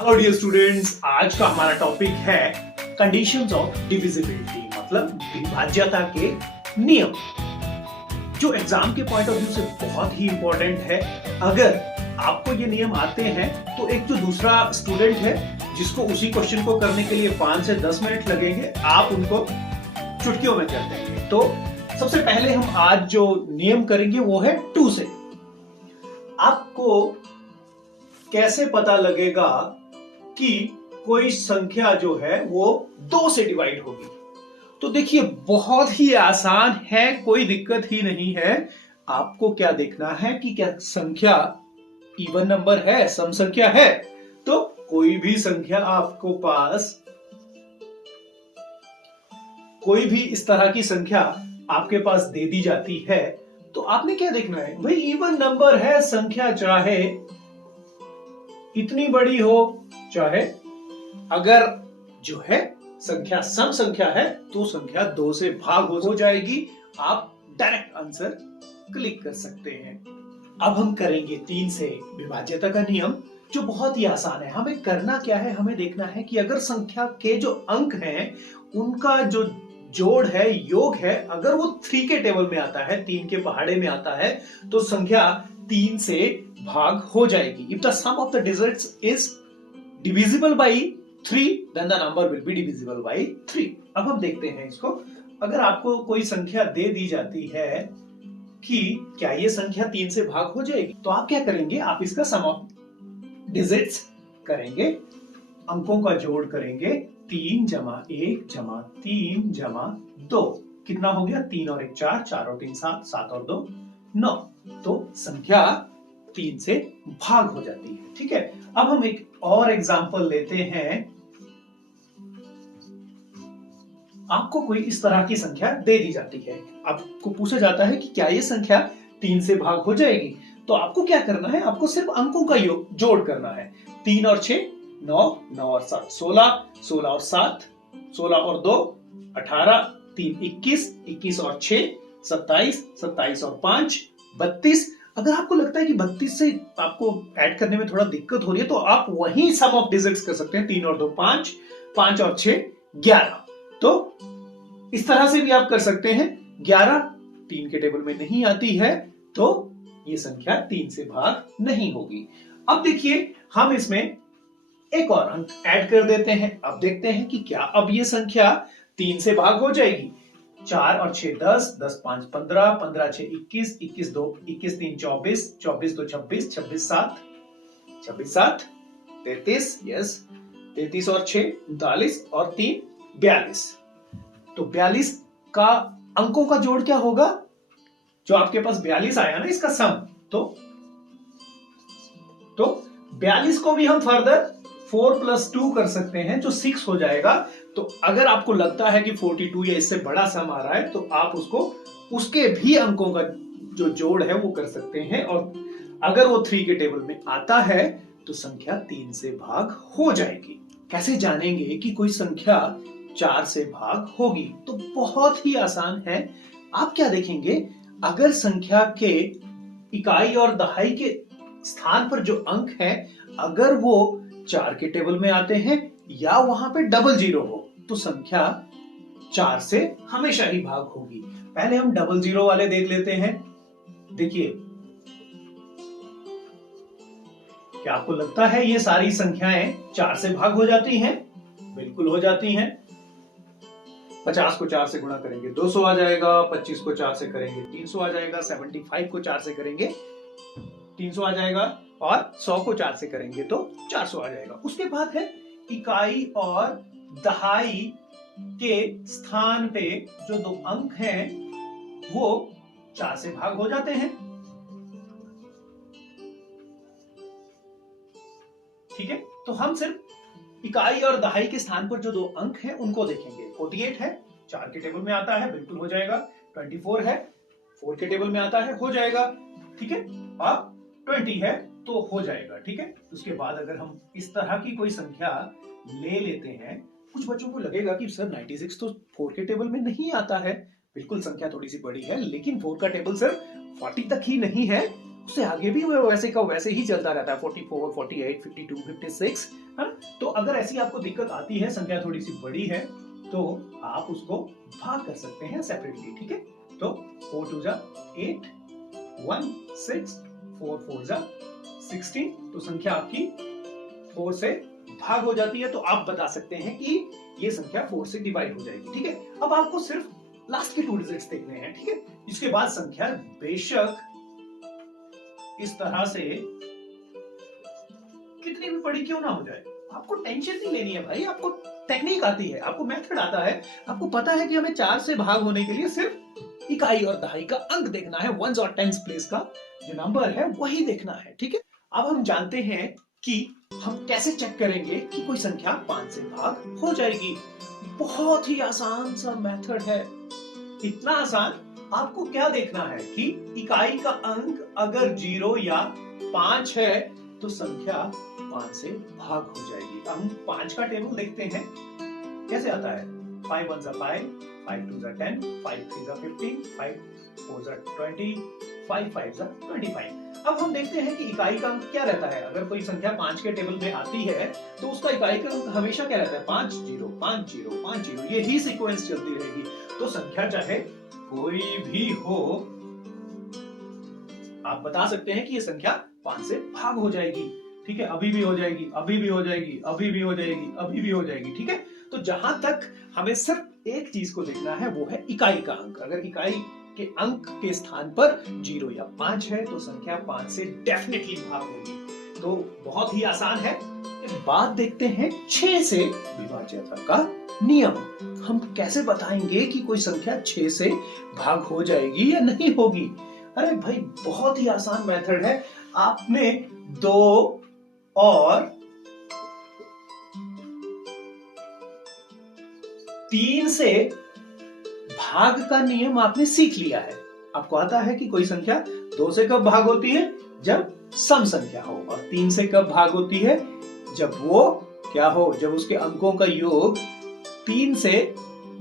Hello dear students, आज का हमारा टॉपिक है कंडीशंस ऑफ डिविजिबिलिटी, मतलब विभाज्यता के नियम, जो एग्जाम के पॉइंट ऑफ व्यू से बहुत ही इंपॉर्टेंट है। अगर आपको ये नियम आते हैं तो एक जो दूसरा स्टूडेंट है जिसको उसी क्वेश्चन को करने के लिए 5 से 10 मिनट लगेंगे, आप उनको चुटकियों में कर देंगे। तो सबसे पहले हम आज जो नियम करेंगे वो है 2 से। आपको कैसे पता लगेगा कि कोई संख्या जो है वो 2 से डिवाइड होगी? तो देखिए, बहुत ही आसान है, कोई दिक्कत ही नहीं है। आपको क्या देखना है कि क्या संख्या इवन नंबर है, सम संख्या है। तो कोई भी संख्या आपको पास, कोई भी इस तरह की संख्या आपके पास दे दी जाती है, तो आपने क्या देखना है भाई, इवन नंबर है संख्या, चाहे इतनी बड़ी हो, चाहे अगर जो है संख्या सम संख्या है तो संख्या 2 से भाग हो जाएगी। आप डायरेक्ट आंसर क्लिक कर सकते हैं। अब हम करेंगे 3 से विभाज्यता का नियम, जो बहुत ही आसान है। हमें करना क्या है, हमें देखना है कि अगर संख्या के जो अंक हैं उनका जो जोड़ है, योग है, अगर वो 3 के टेबल में आता है, 3 के पहाड़े में आता है, तो संख्या 3 से भाग हो जाएगी। If the sum of the digits is divisible by 3, then the number will be divisible by 3। अब हम देखते हैं इसको। अगर आपको कोई संख्या दे दी जाती है कि क्या ये संख्या 3 से भाग हो जाएगी, तो आप क्या करेंगे, आप इसका सम ऑफ डिजिट्स करेंगे, अंकों का जोड़ करेंगे। 3 जमा 1 जमा 3 जमा 2 कितना हो गया? 3 और 1 4, 4 और 3 7, 7 और 2 9। तो संख्या 3 से भाग हो जाती है। ठीक है, अब हम एक और एग्जांपल लेते हैं। आपको कोई इस तरह की संख्या दे दी जाती है, आपको पूछा जाता है कि क्या ये संख्या 3 से भाग हो जाएगी। तो आपको क्या करना है, आपको सिर्फ अंकों का जोड़ करना है। 3 और 6 9, 9 और 7 16, 16 और 7 16 और 2 18, 3 21, 21 और 6 27, 27 और 5 32। अगर आपको लगता है कि 32 से आपको ऐड करने में थोड़ा दिक्कत हो रही है, तो आप वहीं सम ऑफ डिजिट्स कर सकते हैं। 3 और 2 5, 5 और 6 11। तो इस तरह से भी आप कर सकते हैं। 11 3 के टेबल में नहीं आती है, तो ये संख्या 3 से भाग नहीं होगी। अब देखिए, हम इसमें एक और अंक ऐड कर देते हैं। अब देखते हैं कि क्या अब ये संख्या 3 से भाग हो जाएगी। 4 और 6 10, 10 5 15, 15 6 21, 21 2 21 3 24, 24 2 26, 26 7 26 7 33, यस 33 और 6 39 और 3 42। तो 42 का अंकों का जोड़ क्या होगा? जो आपके पास 42 आया ना, इसका सम। तो 42 को भी हम फर्दर 4 + 2 कर सकते हैं, जो 6 हो जाएगा। तो अगर आपको लगता है कि 42 या इससे बड़ा सम आ रहा है, तो आप उसके भी अंकों का जो जोड़ है वो कर सकते हैं, और अगर वो 3 के टेबल में आता है तो संख्या 3 से भाग हो जाएगी। कैसे जानेंगे कि कोई संख्या 4 से भाग होगी? तो बहुत ही आसान है। आप क्या देखेंगे, अगर संख्या के इकाई और दहाई के स्थान पर जो अंक है, अगर वो 4 के टेबल में आते हैं या वहां पे 00 हो, तो संख्या 4 से हमेशा ही भाग होगी। पहले हम 00 वाले देख लेते हैं। देखिए, क्या आपको लगता है ये सारी संख्याएं 4 से भाग हो जाती हैं? बिल्कुल हो जाती हैं। 50 को 4 से गुणा करेंगे 200 आ जाएगा, 25 को 4 से करेंगे 300 आ जाएगा, 75 को 4 से करेंगे 300 आ जाएगा, और 100 को 4 से करेंगे तो 400 आ जाएगा। उसके बाद है इकाई और दहाई के स्थान पे जो 2 अंक हैं वो 4 से भाग हो जाते हैं। ठीक है, तो हम सिर्फ इकाई और दहाई के स्थान पर जो 2 अंक हैं उनको देखेंगे। 48 है, 4 के टेबल में आता है, बिल्कुल हो जाएगा। 24 है, 4 के टेबल में आता है, हो जाएगा। ठीक है, और 20 है तो हो जाएगा। ठीक है, उसके बाद अगर हम इस तरह की कोई संख्या ले लेते हैं, कुछ बच्चों को लगेगा कि सर 96 तो 4 के टेबल में नहीं आता है। बिल्कुल, संख्या थोड़ी सी बड़ी है, लेकिन 4 का टेबल सिर्फ 40 तक ही नहीं है, उससे आगे भी वो वैसे का वैसे ही चलता रहता है, 44, 48, 52, 56, है ना। तो अगर ऐसी आपको दिक्कत आती है, संख्या थोड़ी सी बड़ी है, तो आप उसको भाग कर सकते हैं सेपरेटली, ठीक है। तो 4 2 जा 8, 1 6, 4 4 जा 16, तो संख्या आपकी 4 से भाग हो जाती है। तो आप बता सकते हैं कि ये संख्या 4 से डिवाइड हो जाएगी, ठीक है। अब आपको सिर्फ लास्ट के 2 डिजिट्स देखने हैं, ठीक है। इसके बाद संख्या बेशक इस तरह से कितनी भी बड़ी क्यों ना हो जाए, आपको टेंशन नहीं लेनी है भाई। आपको टेक्निक आती है, आपको मेथड आता है, आपको पता है कि हमें 4 से भाग होने के लिए सिर्फ इकाई और दहाई का अंक देखना है, वंस और टेंस प्लेस का जो नंबर है वही देखना है, ठीक है। अब हम जानते हैं कि हम कैसे चेक करेंगे कि कोई संख्या 5 से भाग हो जाएगी। बहुत ही आसान सा मेथड है, इतना आसान। आपको क्या देखना है कि इकाई का अंक अगर 0 या 5 है तो संख्या 5 से भाग हो जाएगी। अब हम 5 का टेबल देखते हैं, कैसे आता है। 5 1 5, 5 2 10, 5 3 15, 5 4 20, 5 5 25। अब हम देखते हैं कि इकाई का अंक क्या रहता है। अगर कोई संख्या 5 के टेबल में आती है तो उसका इकाई का अंक हमेशा क्या रहता है, 5 0 5 0 5 0, यही सीक्वेंस चलती रहेगी। तो संख्या चाहे कोई भी हो, आप बता सकते हैं कि ये संख्या 5 से भाग हो जाएगी, ठीक है। अभी भी हो जाएगी, अभी भी हो जाएगी, अभी भी हो जाएगी, अभी भी हो जाएगी, ठीक है। तो जहां तक हमें सिर्फ एक चीज को देखना है वो है इकाई का अंक। अगर इकाई के अंक के स्थान पर 0 या 5 है तो संख्या 5 से डेफिनेटली भाग होगी। तो बहुत ही आसान है। बात देखते हैं 6 से विभाज्यता का नियम। हम कैसे बताएंगे कि कोई संख्या 6 से भाग हो जाएगी या नहीं होगी। अरे भाई बहुत ही आसान मेथड है। आपने 2 और 3 से भाग का नियम आपने सीख लिया है। आपको आता है कि कोई संख्या 2 से कब भाग होती है, जब सम संख्या हो, और 3 से कब भाग होती है, जब वो क्या हो, जब उसके अंकों का योग 3 से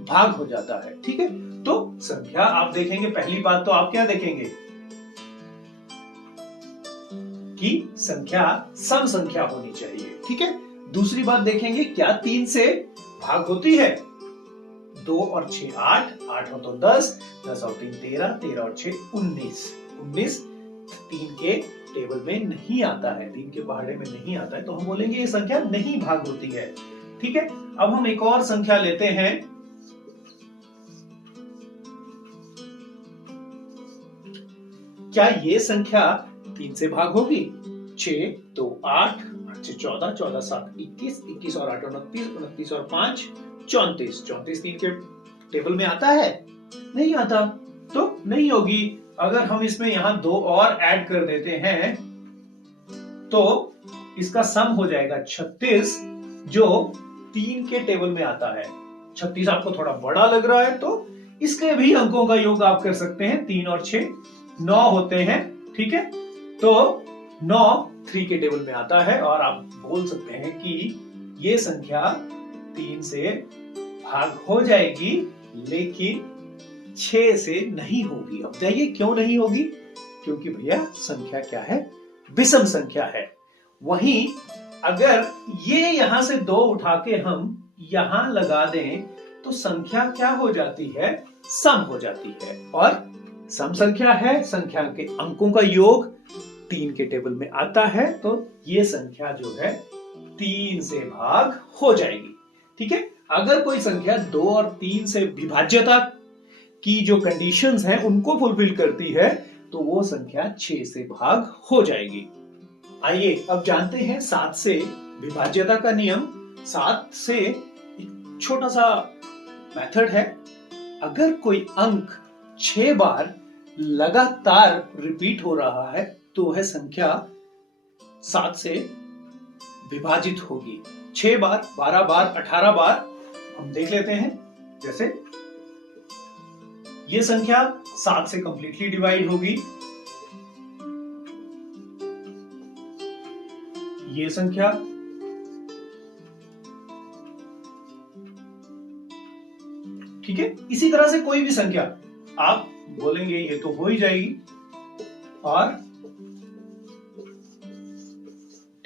भाग हो जाता है, ठीक है। तो संख्या आप देखेंगे, पहली बात तो आप क्या देखेंगे कि संख्या सम संख्या होनी चाहिए, ठीक है। दूसरी बात देखेंगे क्या 3 से भाग होती है। 2 और 6 8, 8 हो तो 10, 10 और 3 13, 13 और 6 19, 19 3 के टेबल में नहीं आता है, 3 के पहाड़े में नहीं आता है, तो हम बोलेंगे ये संख्या नहीं भाग होती है, ठीक है। अब हम एक और संख्या लेते हैं, क्या ये संख्या 3 से भाग होगी। 6 2 8, 8 से 14, 14 7 21, 21 और 8 29, 29 और 5 34, 34 3 के टेबल में आता है, नहीं आता, तो नहीं होगी। अगर हम इसमें यहां 2 और ऐड कर देते हैं तो इसका सम हो जाएगा 36, जो 3 के टेबल में आता है। 36 आपको थोड़ा बड़ा लग रहा है तो इसके भी अंकों का योग आप कर सकते हैं। 3 और 6 9 होते हैं, ठीक है। तो 9 3 के टेबल में आता है और आप बोल सकते हैं कि ये संख्या 3 से भाग हो जाएगी, लेकिन 6 से नहीं होगी। अब बताइए क्यों नहीं होगी, क्योंकि भैया संख्या क्या है, विषम संख्या है। वहीं अगर ये यहां से 2 उठा के हम यहां लगा दें तो संख्या क्या हो जाती है, सम हो जाती है। और सम संख्या है, संख्या के अंकों का योग 3 के टेबल में आता है, तो ये संख्या जो है 3 से भाग हो जाएगी, ठीक है। अगर कोई संख्या 2 और 3 से विभाज्यता की जो कंडीशंस हैं उनको फुलफिल करती है तो वो संख्या 6 से भाग हो जाएगी। आइए अब जानते हैं 7 से विभाज्यता का नियम। 7 से एक छोटा सा मेथड है। अगर कोई अंक 6 बार लगातार रिपीट हो रहा है तो वह संख्या 7 से विभाजित होगी। 6 बार, 12 बार, 18 बार हम देख लेते हैं। जैसे ये संख्या 7 से कंप्लीटली डिवाइड होगी, ये संख्या, ठीक है। इसी तरह से कोई भी संख्या आप बोलेंगे ये तो हो ही जाएगी, और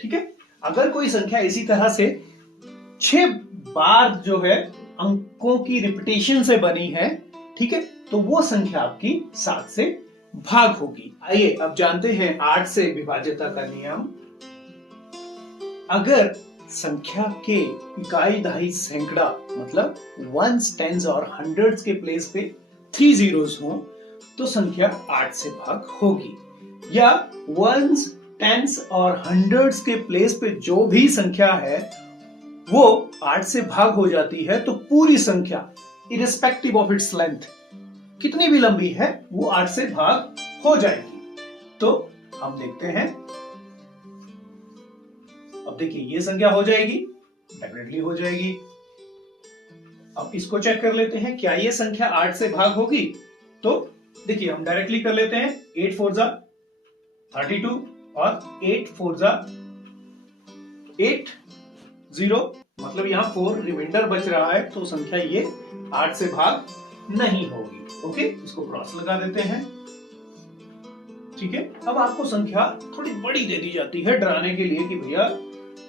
ठीक है। अगर कोई संख्या इसी तरह से 6 बार जो है अंकों की रिपीटेशन से बनी है, ठीक है, तो वो संख्या आपकी 7 से भाग होगी। आइए अब जानते हैं 8 से विभाज्यता का नियम। अगर संख्या के इकाई दहाई सैकड़ा मतलब वंस, टेंस और हंड्रेड्स के प्लेस पे 3 जीरोस हो तो संख्या 8 से भाग होगी। या वंस, टेंस और हंड्रेड्स के प्लेस पे जो भी संख्या है वो 8 से भाग हो जाती है तो पूरी संख्या इरेस्पेक्टिव ऑफ इट्स लेंथ, कितनी भी लंबी है, वो 8 से भाग हो जाएगी। तो हम देखते हैं। अब देखिए ये संख्या हो जाएगी, डेफिनेटली हो जाएगी। अब इसको चेक कर लेते हैं, क्या ये संख्या 8 से भाग होगी? तो देखिए हम डायरेक्टली कर लेते हैं। 8 4 जा 32 और 8 4 जा 8 0, मतलब यहां 4 रिमाइंडर बच रहा है तो संख्या ये 8 से भाग नहीं होगी। ओके, इसको क्रॉस लगा देते हैं। ठीक है, अब आपको संख्या थोड़ी बड़ी दे दी जाती है डराने के लिए कि भैया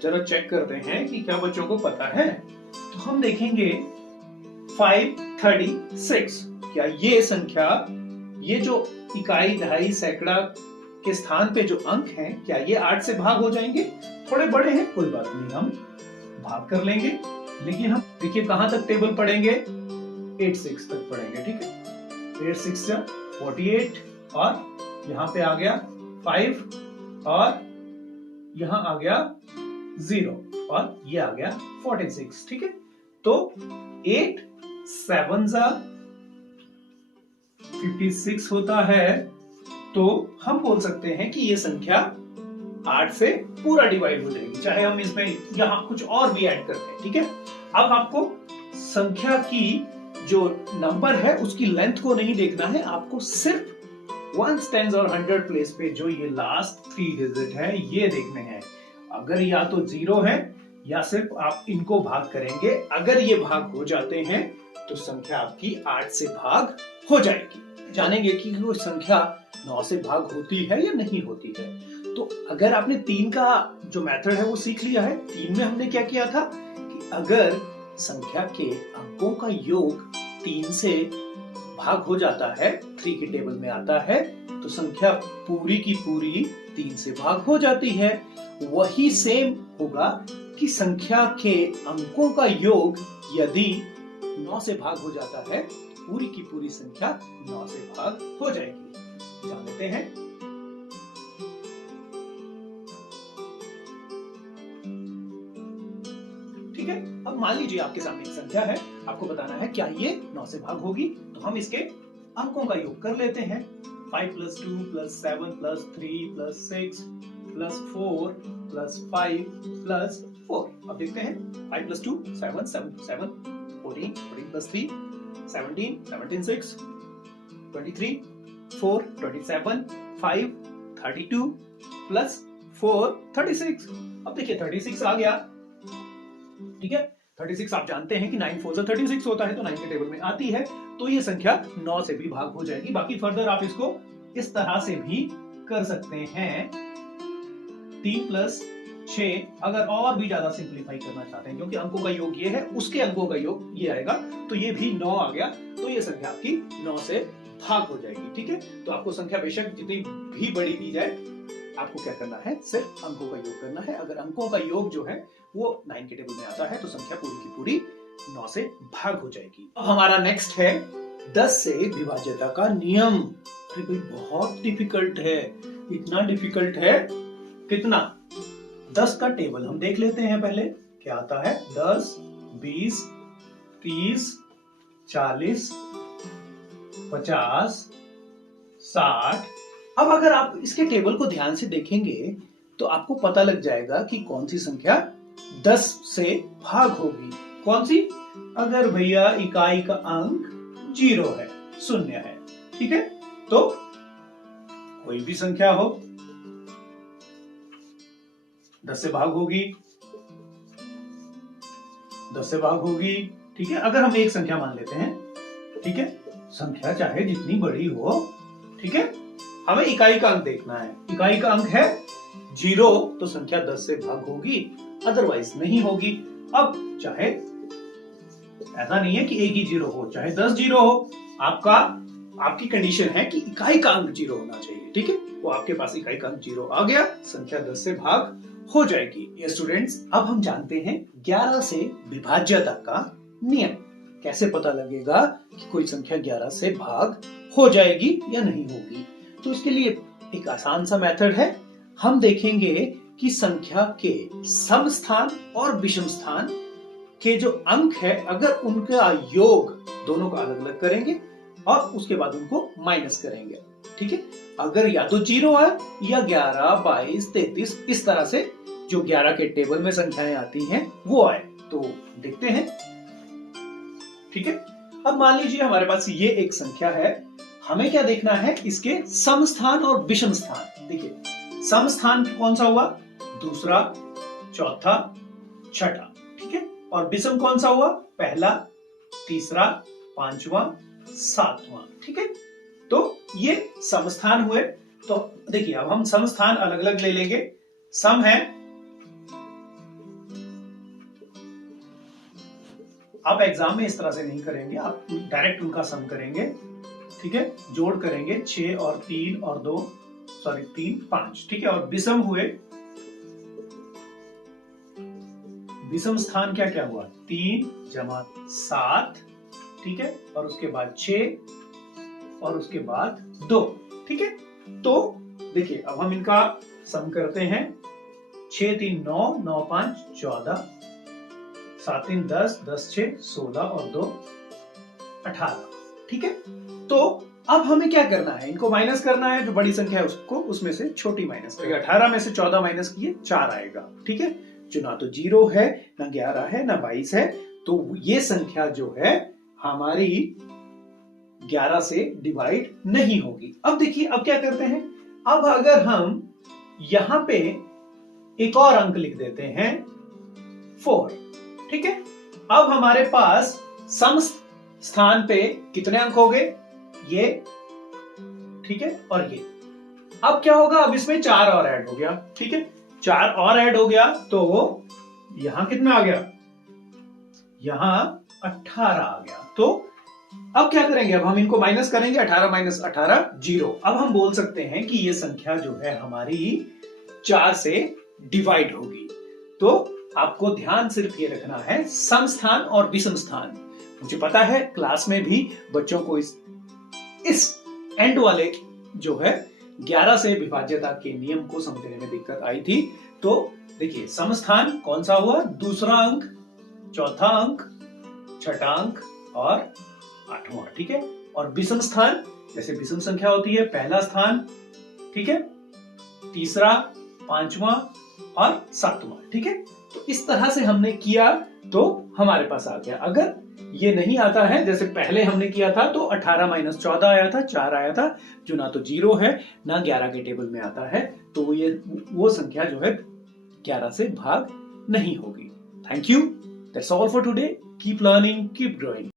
जरा चेक करते हैं कि क्या बच्चों को पता है। तो हम देखेंगे 536, क्या ये संख्या, ये जो इकाई दहाई सैकड़ा के स्थान पे जो अंक हैं, क्या ये 8 से भाग हो जाएंगे? थोड़े बड़े हैं, कोई बात नहीं, हम भाग कर लेंगे। लेकिन हम देखिए कहां तक टेबल पढ़ेंगे, 8 6 तक पढ़ेंगे। ठीक है, 8 6 जा 48 और यहां पे आ गया 5 और यहां आ गया 0 और ये आ गया 46। ठीक है, तो 8 7 जा 56 होता है। तो हम बोल सकते हैं कि ये संख्या 8 से पूरा डिवाइड हो जाएगी, चाहे हम इसमें यहां कुछ और भी ऐड करते हैं। ठीक है, अब आपको संख्या की जो नंबर है उसकी लेंथ को नहीं देखना है, आपको सिर्फ वंस, टेंस और 100 प्लेस पे जो ये लास्ट 3 डिजिट है ये देखने हैं। अगर या तो 0 है या सिर्फ आप इनको भाग करेंगे, अगर ये भाग हो जाते हैं तो संख्या आपकी 8 से भाग हो जाएगी। जानेंगे कि वो संख्या 9 से भाग होती है या नहीं होती है। तो अगर आपने 3 का जो मेथड है वो सीख लिया है, 3 में हमने क्या किया था कि अगर संख्या के अंकों का योग 3 से भाग हो जाता है, 3 के टेबल में आता है, तो संख्या पूरी की पूरी 3 से भाग हो जाती है। वही सेम होगा कि संख्या के अंकों का योग यदि 9 से भाग हो जाता है, पूरी की पूरी संख्या 9 से भाग हो जाएगी। जान लेते हैं। ठीक है, अब मान लीजिए आपके सामने एक संख्या है, आपको बताना है क्या ये 9 से भाग होगी। तो हम इसके अंकों का योग कर लेते हैं। 5 + 2 + 7 + 3 + 6 + 4 + 5 + 4। अब देखते हैं 5 + 2 7 7 7 14 14 + 3 17 17 6 23 4 27 5 32 + 4 36। अब देखिए 36 आ गया। ठीक है, 36 आप जानते हैं कि 9 4 36 होता है, तो 9 के टेबल में आती है, तो ये संख्या 9 से भी भाग हो जाएगी। बाकी फर्दर आप इसको इस तरह से भी कर सकते हैं। 3 + 6, अगर और भी ज्यादा सिंप्लीफाई करना चाहते हैं, क्योंकि अंकों का योग ये है, उसके अंकों का योग ये आएगा, तो ये भी 9 आ गया, तो ये संख्या आपकी 9 से भाग हो जाएगी। ठीक है, तो आपको संख्या बेशक जितनी भी बड़ी दी जाए, आपको क्या करना है, सिर्फ अंकों का योग करना है। अगर अंकों का योग जो है वो 9 के टेबल में आता है तो संख्या पूरी की पूरी 9 से भाग हो जाएगी। अब हमारा नेक्स्ट है 10 से विभाज्यता का नियम। अरे भाई बहुत डिफिकल्ट है, इतना डिफिकल्ट है कितना। 10 का टेबल हम देख लेते हैं पहले, क्या आता है। 10 20 30 40 50 60। अब अगर आप इसके टेबल को ध्यान से देखेंगे तो आपको पता लग जाएगा कि कौन सी संख्या 10 से भाग होगी। कौन सी? अगर भैया इकाई का अंक 0 है, 0 है, ठीक है, तो कोई भी संख्या हो 10 से भाग होगी, 10 से भाग होगी। ठीक है, अगर हम एक संख्या मान लेते हैं, ठीक है, संख्या चाहे जितनी बड़ी हो, ठीक है, हमें इकाई का अंक देखना है। इकाई का अंक है जीरो तो संख्या 10 से भाग होगी, अदरवाइज नहीं होगी। अब चाहे ऐसा नहीं है कि एक ही जीरो हो, चाहे 10 जीरो हो, आपकी कंडीशन है कि इकाई का अंक जीरो होना चाहिए, ठीक है। वो आपके पास इकाई का अंक जीरो आ गया, संख्या 10 से भाग हो जाएगी। ये स्टूडेंट्स, अब हम जानते हैं 11 से विभाज्यता का नियम। कैसे पता लगेगा कि कोई संख्या 11 से भाग हो जाएगी या नहीं होगी? तो इसके लिए एक आसान सा मेथड है। हम देखेंगे कि संख्या के सम स्थान और विषम स्थान के जो अंक है, अगर उनका योग दोनों का अलग अलग करेंगे और उसके बाद उनको माइनस करेंगे, ठीक है। अगर या तो जीरो आए या 11, 22, 33 इस तरह से जो 11 के टेबल में संख्याएं आती हैं वो आए, तो देखते हैं, ठीक है। अब मान लीजिए हमारे पास ये एक संख्या है, हमें क्या देखना है, इसके सम स्थान और विषम स्थान। देखिए, सम स्थान कौन सा हुआ, दूसरा, चौथा, छठा, ठीक है। और विषम कौन सा हुआ, पहला, तीसरा, पांचवा, सातवां, ठीक है। तो ये सम स्थान हुए। तो देखिए, अब हम सम स्थान अलग अलग ले लेंगे। सम है, आप एग्जाम में इस तरह से नहीं करेंगे, आप डायरेक्ट उनका सम करेंगे, ठीक है। जोड़ करेंगे 6 और 3 और 2, सॉरी 3, 5, ठीक है। और विषम हुए, विषम स्थान क्या क्या हुआ, 3 जमा 7, ठीक है। और उसके बाद 6 और उसके बाद 2, ठीक है। तो देखिए, अब हम इनका सम करते हैं। 6 3 9, 9 5 14, 7 3 10, 10 6 16 और 2 18, ठीक है। तो अब हमें क्या करना है, इनको माइनस करना है। जो बड़ी संख्या है उसको उसमें से छोटी माइनस करेंगे। 18 में से 14 माइनस किए 4 आएगा, ठीक है। जो ना तो जीरो है, ना 11 है, ना 22 है, तो ये संख्या जो है हमारी 11 से डिवाइड नहीं होगी। अब देखिए, अब क्या करते हैं, अब अगर हम यहां पे एक और अंक लिख देते हैं 4, ठीक है। अब हमारे पास सम स्थान पे कितने अंक हो गए, ये, ठीक है, और ये। अब क्या होगा, अब इसमें 4 और ऐड हो गया, ठीक है। 4 और ऐड हो गया तो यहां कितना आ गया, यहां 18 आ गया। तो अब क्या करेंगे, अब हम इनको माइनस करेंगे। 18 माइनस 18 0। अब हम बोल सकते हैं कि ये संख्या जो है हमारी 4 से डिवाइड होगी। तो आपको ध्यान सिर्फ ये रखना है, सम स्थान और विषम स्थान। मुझे पता है क्लास में भी बच्चों को इस एंड वाले जो है 11 से विभाज्यता के नियम को समझने में दिक्कत आई थी। तो देखिए, सम स्थान कौन सा हुआ, दूसरा अंक, चौथा अंक, छठा अंक और 8वां, ठीक है। और विषम स्थान, जैसे विषम संख्या होती है, पहला स्थान, ठीक है, तीसरा, 5वां और 7वां, ठीक है। तो इस तरह से हमने किया तो हमारे पास आ गया। अगर ये नहीं आता है, जैसे पहले हमने किया था, तो 18 माइनस 14 आया था, 4 आया था, जो ना तो जीरो है ना 11 के टेबल में आता है, तो ये वो संख्या जो है 11 से भाग नहीं होगी। Thank you, that's all for today. Keep learning, keep growing.